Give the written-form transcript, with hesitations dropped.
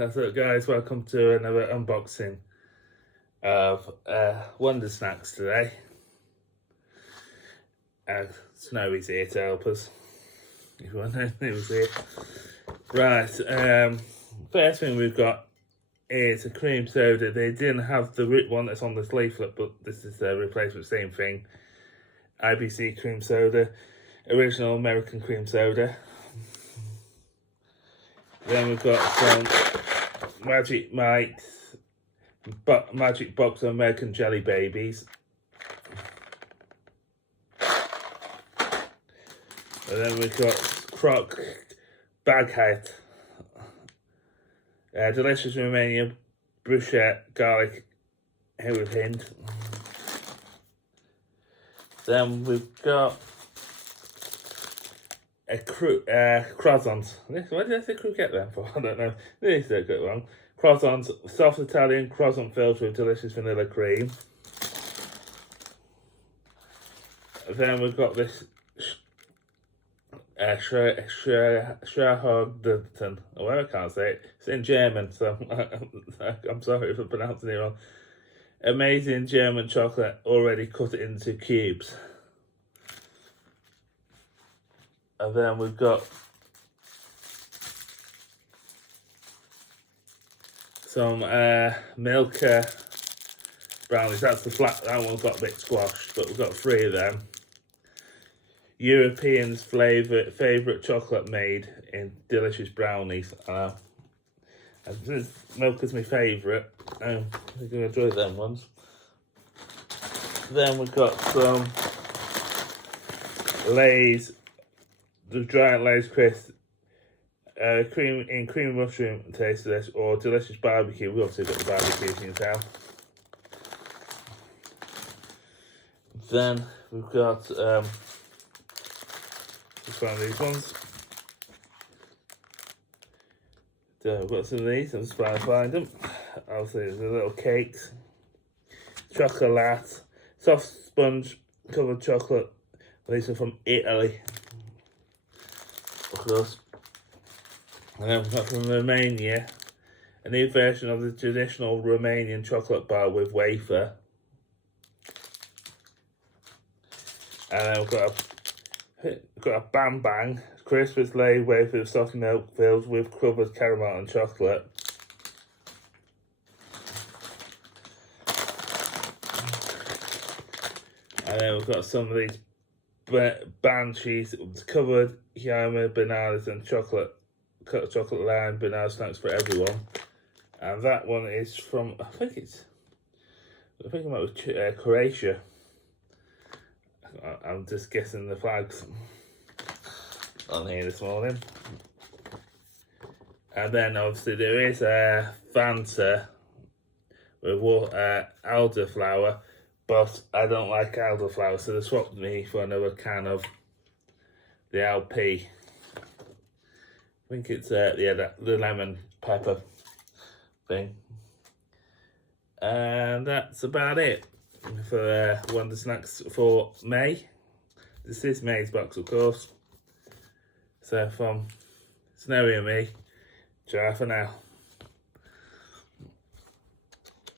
What's up, guys? Welcome to another unboxing of Wonder Snacks today. Snowy's here to help us, if you want to know who's here. Right, first thing we've got is a cream soda. They didn't have the one that's on this leaflet, but this is a replacement, same thing. IBC cream soda, original American cream soda. Then we've got some Magic Mike's Magic Box of American Jelly Babies. And then we've got Croc Baghead. Delicious Romanian bruschetta garlic here with hint. Then we've got a croissant. Why did I say croquette then for? I don't know. This is a good one. Croissants, soft Italian croissant filled with delicious vanilla cream. Then we've got this Schraubdorten. Well, I can't say it. It's in German, so I'm sorry if I'm pronouncing it wrong. Amazing German chocolate, already cut into cubes. And then we've got some Milka brownies. That's the flat, that one got a bit squashed, but we've got 3 of them. Europeans' favourite chocolate made in delicious brownies. Milka's my favourite. I'm going to enjoy them ones. Then we've got some Lay's, the giant Lay's crisp, cream mushroom taste of this, or delicious barbecue. We obviously got the barbecue, as you can tell. Then we've got just one of these ones. So I've got some of these. I'm just trying to find them. Obviously, there's the little cakes, chocolate, soft sponge covered chocolate. These are from Italy, of course. And then we've got from Romania, a new version of the traditional Romanian chocolate bar with wafer. And then we've got a Bang Bang, Christmas laid wafer of soft milk filled with covered caramel and chocolate. And then we've got some of these band cheese covered Yama bananas and chocolate lime banana snacks for everyone. And that one is from, I think it might be Croatia. I'm just guessing the flags on here this morning. And then obviously there is a Fanta with elderflower, but I don't like elderflower, so they swapped me for another can of the LP. I think it's the lemon pepper thing. And that's about it for Wonder Snacks for May. This is May's box, of course. So from Snowy and me, ciao for now.